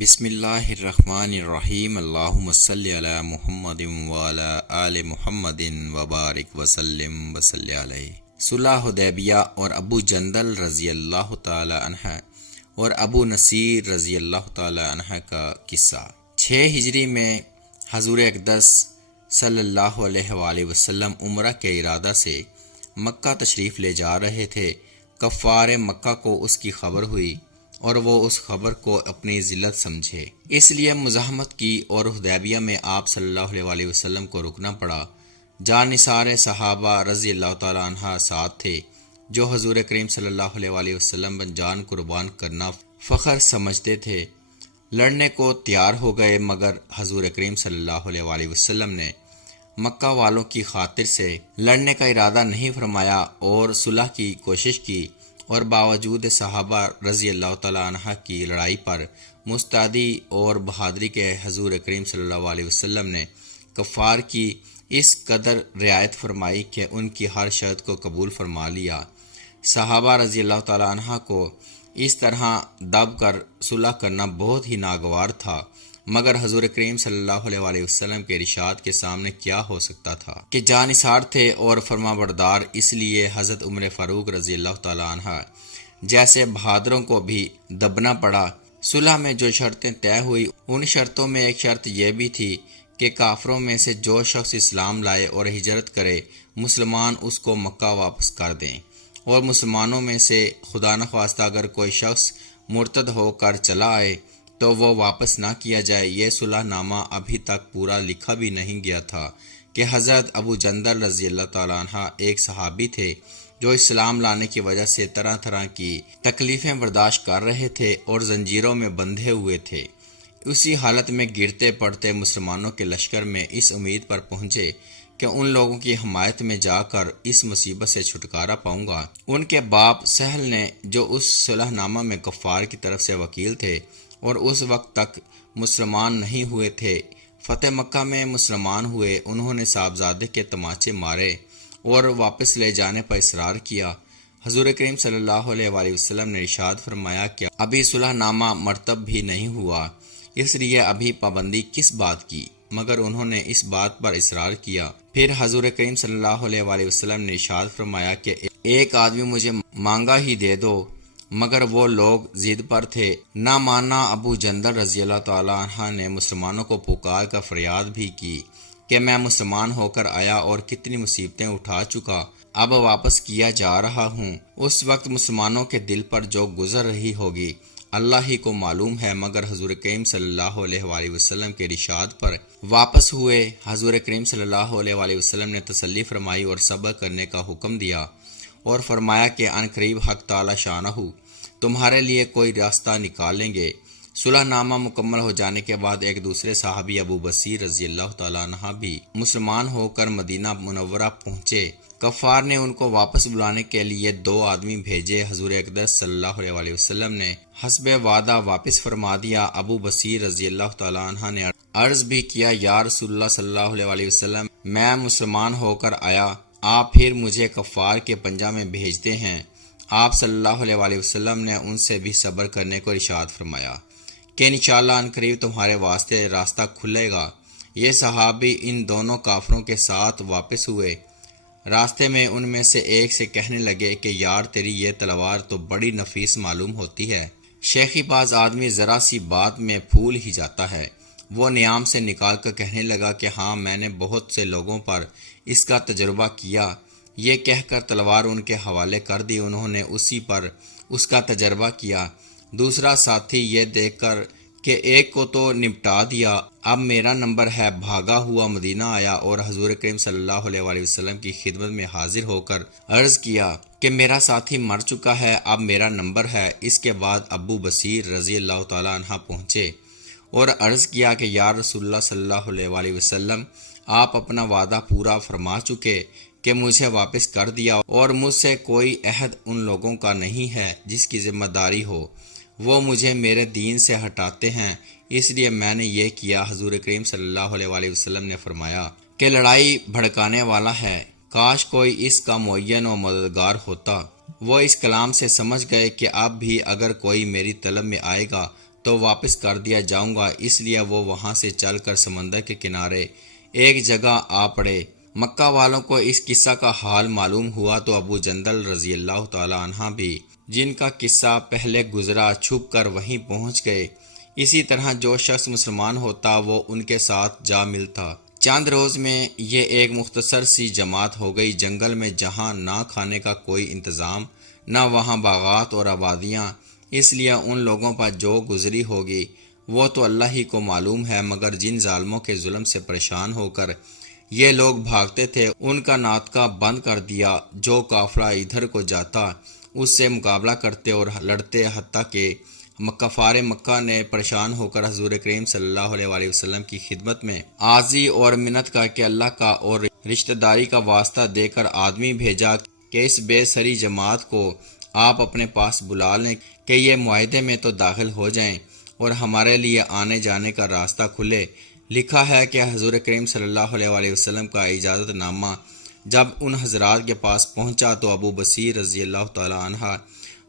بسم اللہ الرحمن الرحیم اللہم صلی علی محمد وعلی آل محمد وبارک وسلم وصلی علیہ۔ صلح حدیبیہ اور ابو جندل رضی اللہ تعالی عنہ اور ابو نصیر رضی اللہ تعالی عنہ کا قصہ۔ 6 ہجری میں حضور اقدس صلی اللہ علیہ وآلہ وسلم عمرہ کے ارادہ سے مکہ تشریف لے جا رہے تھے۔ کفار مکہ کو اس کی خبر ہوئی اور وہ اس خبر کو اپنی ذلت سمجھے، اس لیے مزاحمت کی اور حدیبیہ میں آپ صلی اللہ علیہ وآلہ وسلم کو رکنا پڑا۔ جان نثار صحابہ رضی اللہ تعالیٰ عنہ ساتھ تھے، جو حضور کریم صلی اللہ علیہ وآلہ وسلم پر جان قربان کرنا فخر سمجھتے تھے، لڑنے کو تیار ہو گئے، مگر حضور کریم صلی اللہ علیہ وآلہ وسلم نے مکہ والوں کی خاطر سے لڑنے کا ارادہ نہیں فرمایا اور صلح کی کوشش کی، اور باوجود صحابہ رضی اللہ تعالیٰ عنہ کی لڑائی پر مستعدی اور بہادری کے حضور کریم صلی اللہ علیہ وسلم نے کفار کی اس قدر رعایت فرمائی کہ ان کی ہر شرط کو قبول فرما لیا۔ صحابہ رضی اللہ تعالیٰ عنہ کو اس طرح دب کر صلح کرنا بہت ہی ناگوار تھا، مگر حضور کریم صلی اللہ علیہ وآلہ وسلم کے ارشاد کے سامنے کیا ہو سکتا تھا کہ جانثار تھے اور فرما بردار، اس لیے حضرت عمر فاروق رضی اللہ تعالیٰ عنہ جیسے بہادروں کو بھی دبنا پڑا۔ صلح میں جو شرطیں طے ہوئی، ان شرطوں میں ایک شرط یہ بھی تھی کہ کافروں میں سے جو شخص اسلام لائے اور ہجرت کرے، مسلمان اس کو مکہ واپس کر دیں، اور مسلمانوں میں سے خدا نخواستہ اگر کوئی شخص مرتد ہو کر چلا آئے تو وہ واپس نہ کیا جائے۔ یہ صلح نامہ ابھی تک پورا لکھا بھی نہیں گیا تھا کہ حضرت ابو جندل رضی اللہ تعالیٰ عنہ ایک صحابی تھے جو اسلام لانے کی وجہ سے طرح طرح کی تکلیفیں برداشت کر رہے تھے اور زنجیروں میں بندھے ہوئے تھے۔ اسی حالت میں گرتے پڑتے مسلمانوں کے لشکر میں اس امید پر پہنچے کہ ان لوگوں کی حمایت میں جا کر اس مصیبت سے چھٹکارا پاؤں گا۔ ان کے باپ سہل نے، جو اس صلح نامہ میں کفار کی طرف سے وکیل تھے اور اس وقت تک مسلمان نہیں ہوئے تھے، فتح مکہ میں مسلمان ہوئے۔ انہوں نے صاحبزادے کے تماچے مارے اور واپس لے جانے پر اصرار کیا۔ حضور کریم صلی اللہ علیہ وآلہ وسلم نے ارشاد فرمایا کہ ابھی صلح نامہ مرتب بھی نہیں ہوا، اس لیے ابھی پابندی کس بات کی، مگر انہوں نے اس بات پر اصرار کیا۔ پھر حضور کریم صلی اللہ علیہ وآلہ وسلم نے ارشاد فرمایا کہ ایک آدمی مجھے مانگا ہی دے دو، مگر وہ لوگ ضد پر تھے، نہ مانا۔ ابو جندل رضی اللہ تعالیٰ عنہ نے مسلمانوں کو پکار کر فریاد بھی کی کہ میں مسلمان ہو کر آیا اور کتنی مصیبتیں اٹھا چکا، اب واپس کیا جا رہا ہوں۔ اس وقت مسلمانوں کے دل پر جو گزر رہی ہوگی اللہ ہی کو معلوم ہے، مگر حضور کریم صلی اللہ علیہ وآلہ وسلم کے ارشاد پر واپس ہوئے۔ حضور کریم صلی اللہ علیہ وآلہ وسلم نے تسلی فرمائی اور صبر کرنے کا حکم دیا اور فرمایا کہ عن قریب حق تعالی شانہ تمہارے لیے کوئی راستہ نکالیں گے۔ صلح نامہ مکمل ہو جانے کے بعد ایک دوسرے صحابی ابو بصیر رضی اللہ تعالیٰ عنہ بھی مسلمان ہو کر مدینہ منورہ پہنچے۔ کفار نے ان کو واپس بلانے کے لیے 2 آدمی بھیجے۔ حضور اقدس صلی اللہ علیہ وآلہ وسلم نے حسب وعدہ واپس فرما دیا۔ ابو بصیر رضی اللہ تعالیٰ عنہ نے عرض بھی کیا، یا رسول اللہ صلی اللہ علیہ وآلہ وسلم، میں مسلمان ہو کر آیا، آپ پھر مجھے کفار کے پنجہ میں بھیجتے ہیں۔ آپ صلی اللہ علیہ وآلہ وسلم نے ان سے بھی صبر کرنے کو ارشاد فرمایا کہ انشاءاللہ ان قریب تمہارے واسطے راستہ کھلے گا۔ یہ صحابی ان دونوں کافروں کے ساتھ واپس ہوئے۔ راستے میں ان میں سے ایک سے کہنے لگے کہ یار تیری یہ تلوار تو بڑی نفیس معلوم ہوتی ہے، شیخی باز آدمی ذرا سی بات میں پھول ہی جاتا ہے۔ وہ نیام سے نکال کر کہنے لگا کہ ہاں، میں نے بہت سے لوگوں پر اس کا تجربہ کیا۔ یہ کہہ کر تلوار ان کے حوالے کر دی، انہوں نے اسی پر اس کا تجربہ کیا۔ دوسرا ساتھی یہ دیکھ کر کہ ایک کو تو نپٹا دیا، اب میرا نمبر ہے، بھاگا ہوا مدینہ آیا اور حضور کریم صلی اللہ علیہ وآلہ وسلم کی خدمت میں حاضر ہو کر عرض کیا کہ میرا ساتھی مر چکا ہے، اب میرا نمبر ہے۔ اس کے بعد ابو بصیر رضی اللہ تعالیٰ عنہ پہنچے اور عرض کیا کہ یا رسول اللہ صلی اللہ علیہ وآلہ وسلم، آپ اپنا وعدہ پورا فرما چکے کہ مجھے واپس کر دیا، اور مجھ سے کوئی عہد ان لوگوں کا نہیں ہے جس کی ذمہ داری ہو، وہ مجھے میرے دین سے ہٹاتے ہیں، اس لیے میں نے یہ کیا۔ حضور کریم صلی اللہ علیہ وآلہ وسلم نے فرمایا کہ لڑائی بھڑکانے والا ہے، کاش کوئی اس کا معین و مددگار ہوتا۔ وہ اس کلام سے سمجھ گئے کہ اب بھی اگر کوئی میری طلب میں آئے گا تو واپس کر دیا جاؤں گا، اس لیے وہ وہاں سے چل کر سمندر کے کنارے ایک جگہ آ پڑے۔ مکہ والوں کو اس قصہ کا حال معلوم ہوا تو ابو جندل رضی اللہ تعالی عنہ بھی، جن کا قصہ پہلے گزرا، چھپ کر وہیں پہنچ گئے۔ اسی طرح جو شخص مسلمان ہوتا وہ ان کے ساتھ جا ملتا۔ چند روز میں یہ ایک مختصر سی جماعت ہو گئی جنگل میں، جہاں نہ کھانے کا کوئی انتظام، نہ وہاں باغات اور آبادیاں، اس لیے ان لوگوں پر جو گزری ہوگی وہ تو اللہ ہی کو معلوم ہے، مگر جن ظالموں کے ظلم سے پریشان ہو کر یہ لوگ بھاگتے تھے ان کا ناطقہ بند کر دیا۔ جو قافلہ ادھر کو جاتا اس سے مقابلہ کرتے اور لڑتے، حتیٰ کہ کفار مکہ نے پریشان ہو کر حضور کریم صلی اللہ علیہ وآلہ وسلم کی خدمت میں عاجزی اور منت کر کے اللہ کا اور رشتہ داری کا واسطہ دے کر آدمی بھیجا کہ اس بے سری جماعت کو آپ اپنے پاس بلا لیں کہ یہ معاہدے میں تو داخل ہو جائیں اور ہمارے لیے آنے جانے کا راستہ کھلے۔ لکھا ہے کہ حضور کریم صلی اللہ علیہ وآلہ وسلم کا اجازت نامہ جب ان حضرات کے پاس پہنچا تو ابو بصیر رضی اللہ تعالی عنہ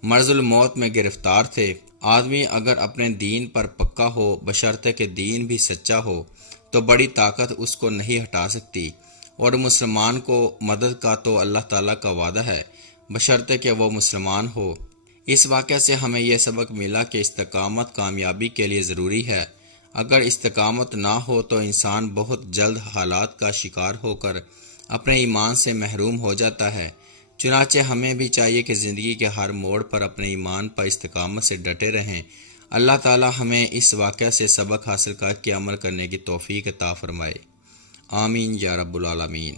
مرض الموت میں گرفتار تھے۔ آدمی اگر اپنے دین پر پکا ہو، بشرطے کہ دین بھی سچا ہو، تو بڑی طاقت اس کو نہیں ہٹا سکتی، اور مسلمان کو مدد کا تو اللہ تعالیٰ کا وعدہ ہے، بشرطے کہ وہ مسلمان ہو۔ اس واقعہ سے ہمیں یہ سبق ملا کہ استقامت کامیابی کے لیے ضروری ہے۔ اگر استقامت نہ ہو تو انسان بہت جلد حالات کا شکار ہو کر اپنے ایمان سے محروم ہو جاتا ہے۔ چنانچہ ہمیں بھی چاہیے کہ زندگی کے ہر موڑ پر اپنے ایمان پر استقامت سے ڈٹے رہیں۔ اللہ تعالی ہمیں اس واقعہ سے سبق حاصل کر کے عمل کرنے کی توفیق عطا فرمائے۔ آمین یا رب العالمین۔